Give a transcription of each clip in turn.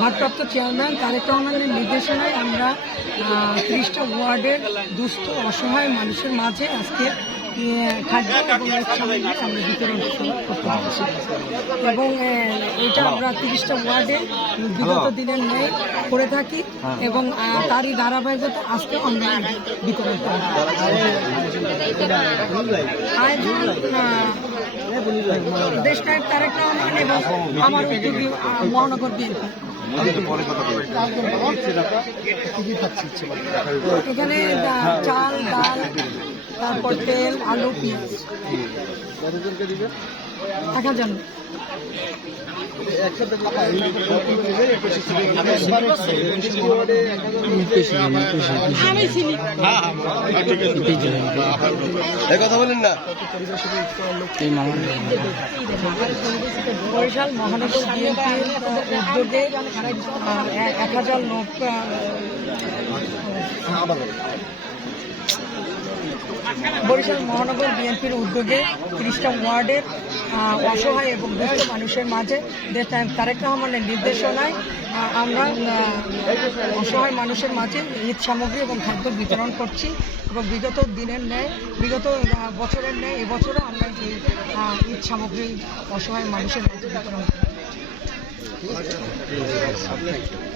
ভারপ্রাপ্ত চেয়ারম্যান তারেক রহমানের নির্দেশনায় আমরা ত্রিশটা ওয়ার্ডের দুস্থ, অসহায় মানুষের মাঝে আজকে খাদ্য এবং আমরা বিতরণ এবং এটা আমরা তিরিশটা ওয়ার্ডে বিগত দিনের ন্যায় করে থাকি এবং তারই ধারাবাহিকতা আজকে আমরা বিতরণ করি। আয়োজন আহ, দেশ নায়ক তারেক রহমান এবং আমার মহানগর বিএনপি। এখানে চাল ডাল তারপর তেল আলু পেঁয়াজ। কথা বলেন না বরিশাল মহানগর বিএনপির উদ্যোগে এক- হাজার লোক বরিশাল মহানগর বিএনপির উদ্যোগে তিরিশটা ওয়ার্ডের অসহায় এবং দুস্থ মানুষের মাঝে তারেক রহমানের নির্দেশনায় আমরা অসহায় মানুষের মাঝে ঈদ সামগ্রী এবং খাদ্য বিতরণ করছি এবং বিগত দিনের ন্যায়, বিগত বছরের ন্যায় এবছরও আমরা এই ঈদ সামগ্রী অসহায় মানুষের মাঝে বিতরণ করছি।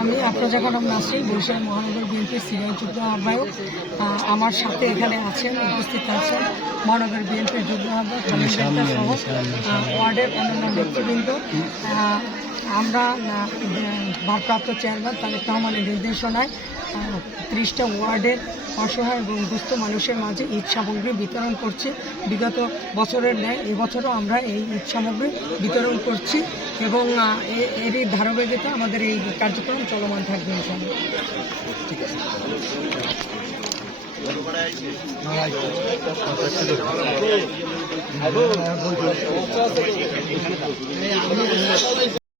আমি আফরোজা খানম নাসি বরিশাল মহানগর বিএনপির সিনিয়র যুগ্ম আহ্বায়ক আহ, আমার সাথে এখানে আছেন উপস্থিত আছেন মহানগর বিএনপির যুগ্ম আহ্বায়ক সহ ওয়ার্ডের অন্যান্য আহ, আমরা ভারপ্রাপ্ত চেয়ারম্যান তারেক রহমানের নির্দেশনায় ত্রিশটা ওয়ার্ডের অসহায় এবং দুস্থ মানুষের মাঝে ঈদ সামগ্রী বিতরণ করছি। বিগত বছরের ন্যায় এবছরও আমরা এই ঈদ সামগ্রী বিতরণ করছি এবং এরই ধারাবাহিকতা আমাদের এই কার্যক্রম চলমান থাকবে